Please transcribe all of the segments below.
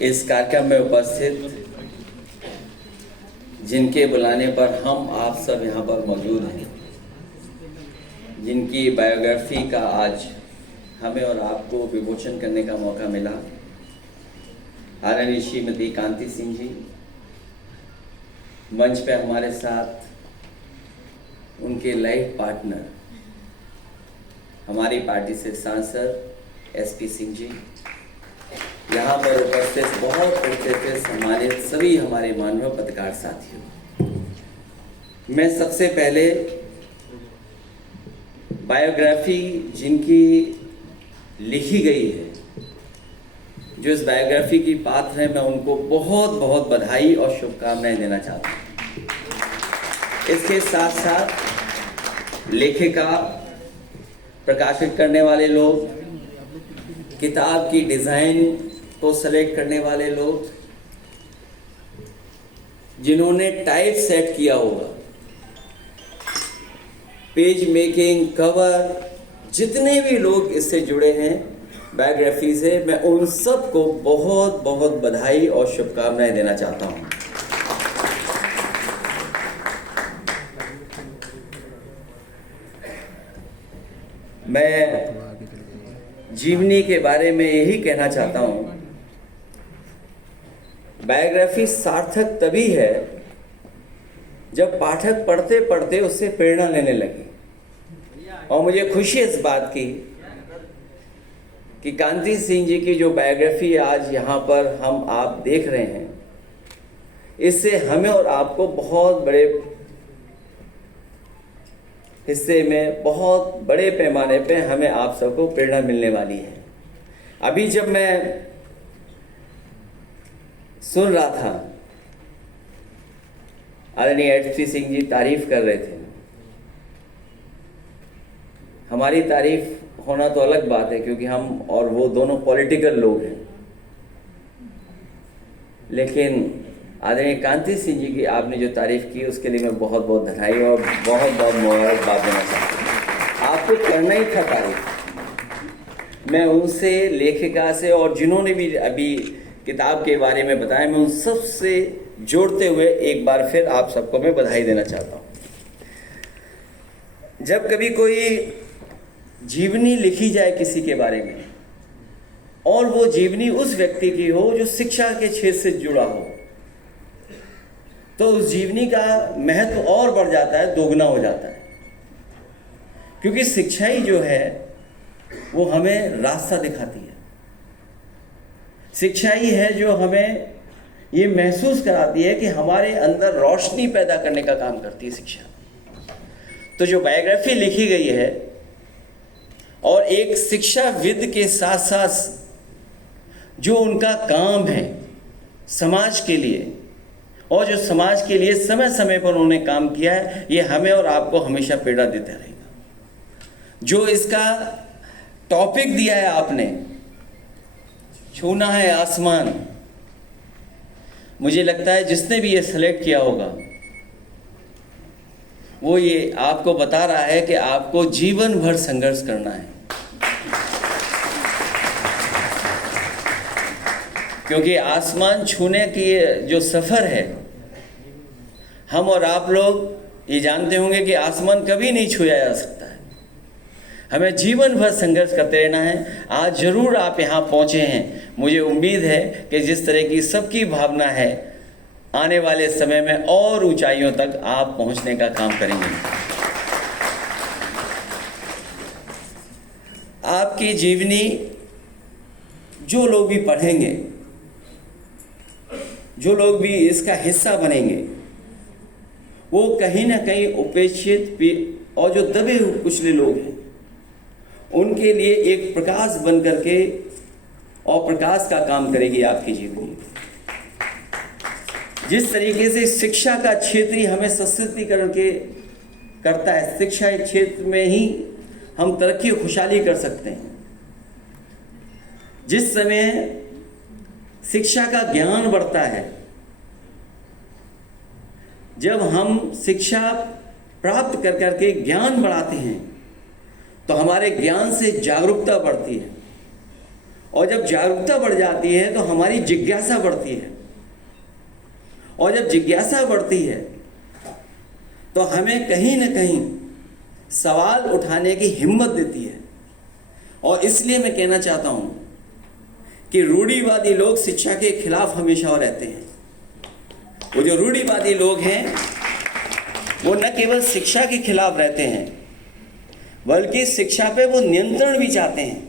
इस कार्यक्रम में उपस्थित जिनके बुलाने पर हम आप सब यहाँ पर मौजूद हैं, जिनकी बायोग्राफी का आज हमें और आपको विमोचन करने का मौका मिला, आदरणीय श्रीमती कांति सिंह जी, मंच पे हमारे साथ उनके लाइफ पार्टनर हमारी पार्टी से सांसद एसपी सिंह जी, यहाँ पर उपस्थित बहुत प्रतिष्ठित सम्मानित सभी हमारे माननीय पत्रकार साथियों, मैं सबसे पहले बायोग्राफी जिनकी लिखी गई है, जो इस बायोग्राफी की पात्र है, मैं उनको बहुत बहुत बधाई और शुभकामनाएं देना चाहता हूँ। इसके साथ साथ लेखिका, प्रकाशित करने वाले लोग, किताब की डिज़ाइन को सेलेक्ट करने वाले लोग, जिन्होंने टाइप सेट किया होगा, पेज मेकिंग, कवर, जितने भी लोग इससे जुड़े हैं बायोग्राफी से, मैं उन सब को बहुत बहुत बधाई और शुभकामनाएं देना चाहता हूं। मैं जीवनी के बारे में यही कहना चाहता हूं, बायोग्राफी सार्थक तभी है जब पाठक पढ़ते पढ़ते उससे प्रेरणा लेने लगे। और मुझे खुशी इस बात की कि कांति सिंह जी की जो बायोग्राफी आज यहाँ पर हम आप देख रहे हैं, इससे हमें और आपको बहुत बड़े हिस्से में, बहुत बड़े पैमाने पे हमें आप सबको प्रेरणा मिलने वाली है। अभी जब मैं सुन रहा था, आदरणीय एसपी सिंह जी तारीफ कर रहे थे। हमारी तारीफ होना तो अलग बात है, क्योंकि हम और वो दोनों पॉलिटिकल लोग हैं, लेकिन आदरणीय कांति सिंह जी की आपने जो तारीफ की, उसके लिए मैं बहुत बहुत बधाई और बहुत बहुत मुबारकबाद देना चाहता हूँ। आपको करना ही था तारीफ। मैं उनसे, लेखिका से, और जिन्होंने भी अभी किताब के बारे में बताया, मैं उन सब से जोड़ते हुए एक बार फिर आप सबको मैं बधाई देना चाहता हूँ। जब कभी कोई जीवनी लिखी जाए किसी के बारे में, और वो जीवनी उस व्यक्ति की हो जो शिक्षा के क्षेत्र से जुड़ा हो, तो उस जीवनी का महत्व और बढ़ जाता है, दोगुना हो जाता है। क्योंकि शिक्षा ही जो है वो हमें रास्ता दिखाती है। शिक्षा ही है जो हमें ये महसूस कराती है कि हमारे अंदर रोशनी पैदा करने का काम करती है शिक्षा। तो जो बायोग्राफी लिखी गई है, और एक शिक्षाविद के साथ साथ जो उनका काम है समाज के लिए, और जो समाज के लिए समय समय पर उन्होंने काम किया है, ये हमें और आपको हमेशा प्रेरणा देता रहेगा। जो इसका टॉपिक दिया है आपने, छूना है आसमान, मुझे लगता है जिसने भी ये सेलेक्ट किया होगा, वो ये आपको बता रहा है कि आपको जीवन भर संघर्ष करना है। क्योंकि आसमान छूने की जो सफ़र है, हम और आप लोग ये जानते होंगे कि आसमान कभी नहीं छुआ जा सकता है। हमें जीवन भर संघर्ष करते रहना है। आज ज़रूर आप यहाँ पहुँचे हैं, मुझे उम्मीद है कि जिस तरह की सबकी भावना है, आने वाले समय में और ऊंचाइयों तक आप पहुँचने का काम करेंगे। आपकी जीवनी जो लोग भी पढ़ेंगे, जो लोग भी इसका हिस्सा बनेंगे, वो कहीं ना कहीं उपेक्षित और जो दबे हुए कुचले लोग हैं, उनके लिए एक प्रकाश बन करके और प्रकाश का काम करेगी आपकी जीवनी। जिस तरीके से शिक्षा का क्षेत्र ही हमें सशक्तिकरण के करता है, शिक्षा क्षेत्र में ही हम तरक्की और खुशहाली कर सकते हैं। जिस समय शिक्षा का ज्ञान बढ़ता है, जब हम शिक्षा प्राप्त कर करके ज्ञान बढ़ाते हैं, तो हमारे ज्ञान से जागरूकता बढ़ती है, और जब जागरूकता बढ़ जाती है तो हमारी जिज्ञासा बढ़ती है, और जब जिज्ञासा बढ़ती है तो हमें कहीं ना कहीं सवाल उठाने की हिम्मत देती है। और इसलिए मैं कहना चाहता हूं कि रूढ़िवादी लोग शिक्षा के खिलाफ हमेशा रहते हैं। वो जो रूढ़िवादी लोग हैं वो न केवल शिक्षा के खिलाफ रहते हैं बल्कि शिक्षा पे वो नियंत्रण भी चाहते हैं।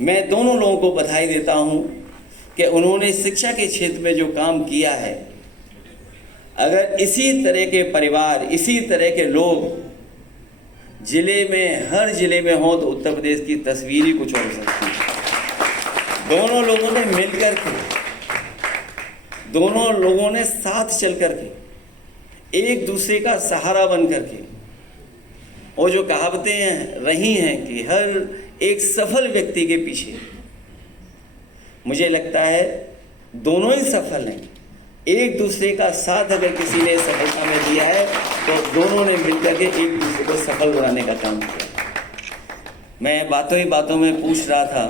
मैं दोनों लोगों को बधाई देता हूं कि उन्होंने शिक्षा के क्षेत्र में जो काम किया है, अगर इसी तरह के परिवार, इसी तरह के लोग जिले में, हर जिले में हो तो उत्तर प्रदेश की तस्वीर ही कुछ और हो सकती है। दोनों लोगों ने मिलकर के, दोनों लोगों ने साथ चल करके, एक दूसरे का सहारा बन करके, और जो कहावतें रही हैं कि हर एक सफल व्यक्ति के पीछे, मुझे लगता है दोनों ही सफल हैं। एक दूसरे का साथ अगर किसी ने सफलता में दिया है तो दोनों ने मिलकर के एक दूसरे को सफल बनाने का काम किया। मैं बातों ही बातों में पूछ रहा था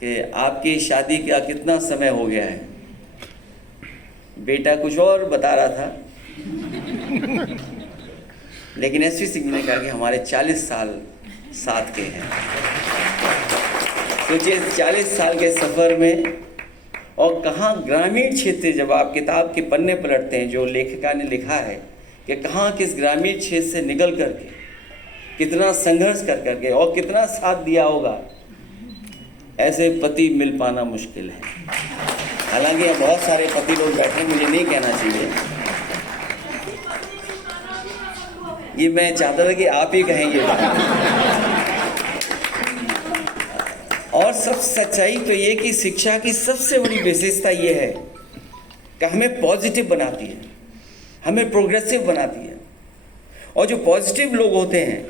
कि आपकी शादी का कितना समय हो गया है। बेटा कुछ और बता रहा था, लेकिन एसपी सिंह ने कहा कि हमारे 40 साल साथ के हैं। सोचिए 40 साल के सफ़र में, और कहाँ ग्रामीण क्षेत्र, जब आप किताब के पन्ने पलटते हैं जो लेखिका ने लिखा है कि कहाँ किस ग्रामीण क्षेत्र से निकल करके कितना संघर्ष कर करके और कितना साथ दिया होगा, ऐसे पति मिल पाना मुश्किल है। हालांकि यहाँ बहुत सारे पति लोग बैठे, मुझे नहीं कहना चाहिए, ये मैं चाहता था कि आप ही कहेंगे। और सब सच्चाई तो ये कि शिक्षा की सबसे बड़ी विशेषता ये है कि हमें पॉजिटिव बनाती है, हमें प्रोग्रेसिव बनाती है। और जो पॉजिटिव लोग होते हैं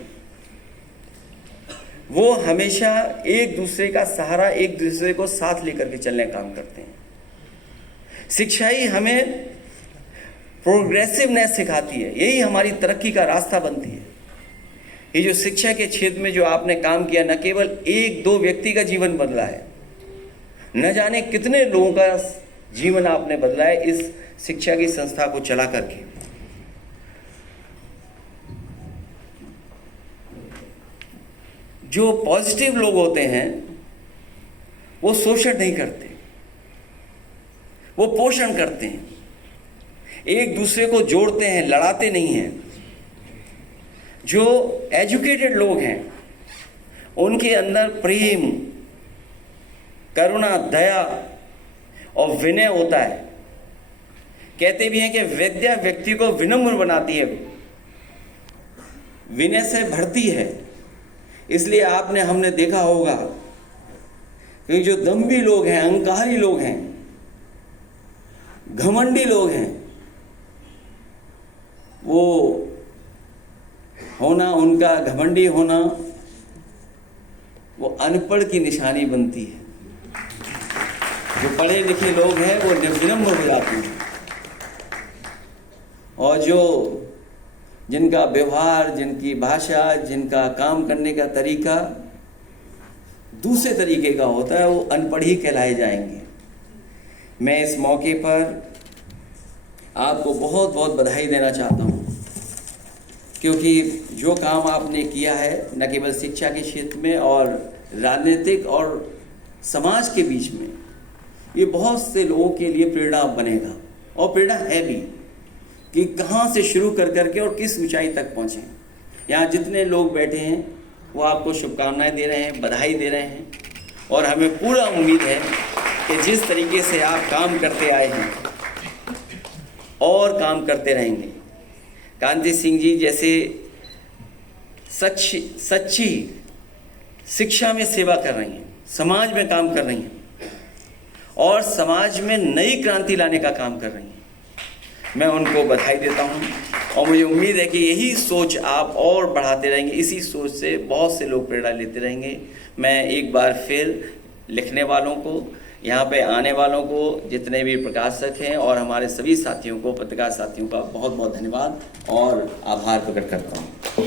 वो हमेशा एक दूसरे का सहारा, एक दूसरे को साथ लेकर के चलने का काम करते हैं। शिक्षा ही हमें प्रोग्रेसिवनेस सिखाती है, यही हमारी तरक्की का रास्ता बनती है। ये जो शिक्षा के क्षेत्र में जो आपने काम किया, न केवल एक दो व्यक्ति का जीवन बदला है, न जाने कितने लोगों का जीवन आपने बदला है इस शिक्षा की संस्था को चला करके। जो पॉजिटिव लोग होते हैं वो शोषण नहीं करते, वो पोषण करते हैं, एक दूसरे को जोड़ते हैं, लड़ाते नहीं हैं। जो एजुकेटेड लोग हैं उनके अंदर प्रेम, करुणा, दया और विनय होता है। कहते भी हैं कि विद्या व्यक्ति को विनम्र बनाती है, विनय से भरती है। इसलिए हमने देखा होगा कि जो दम्भी लोग हैं, अहंकारी लोग हैं, घमंडी लोग हैं, वो होना, उनका घमंडी होना वो अनपढ़ की निशानी बनती है। जो पढ़े लिखे लोग हैं वो विनम्र हो जाते हैं, और जो जिनका व्यवहार, जिनकी भाषा, जिनका काम करने का तरीका दूसरे तरीके का होता है, वो अनपढ़ ही कहलाए जाएंगे। मैं इस मौके पर आपको बहुत बहुत बधाई देना चाहता हूँ, क्योंकि जो काम आपने किया है न केवल शिक्षा के क्षेत्र में और राजनीतिक और समाज के बीच में, ये बहुत से लोगों के लिए प्रेरणा बनेगा, और प्रेरणा है भी कि कहाँ से शुरू कर करके और किस ऊंचाई तक पहुँचें। यहाँ जितने लोग बैठे हैं वो आपको शुभकामनाएं दे रहे हैं, बधाई दे रहे हैं, और हमें पूरा उम्मीद है कि जिस तरीके से आप काम करते आए हैं और काम करते रहेंगे। कांति सिंह जी जैसे सच्ची शिक्षा में सेवा कर रही हैं, समाज में काम कर रही हैं और समाज में नई क्रांति लाने का काम कर रही हैं, मैं उनको बधाई देता हूं। और मुझे उम्मीद है कि यही सोच आप और बढ़ाते रहेंगे, इसी सोच से बहुत से लोग प्रेरणा लेते रहेंगे। मैं एक बार फिर लिखने वालों को, यहाँ पे आने वालों को, जितने भी प्रकाशक हैं और हमारे सभी साथियों को, पत्रकार साथियों का बहुत बहुत धन्यवाद और आभार प्रकट करता हूँ।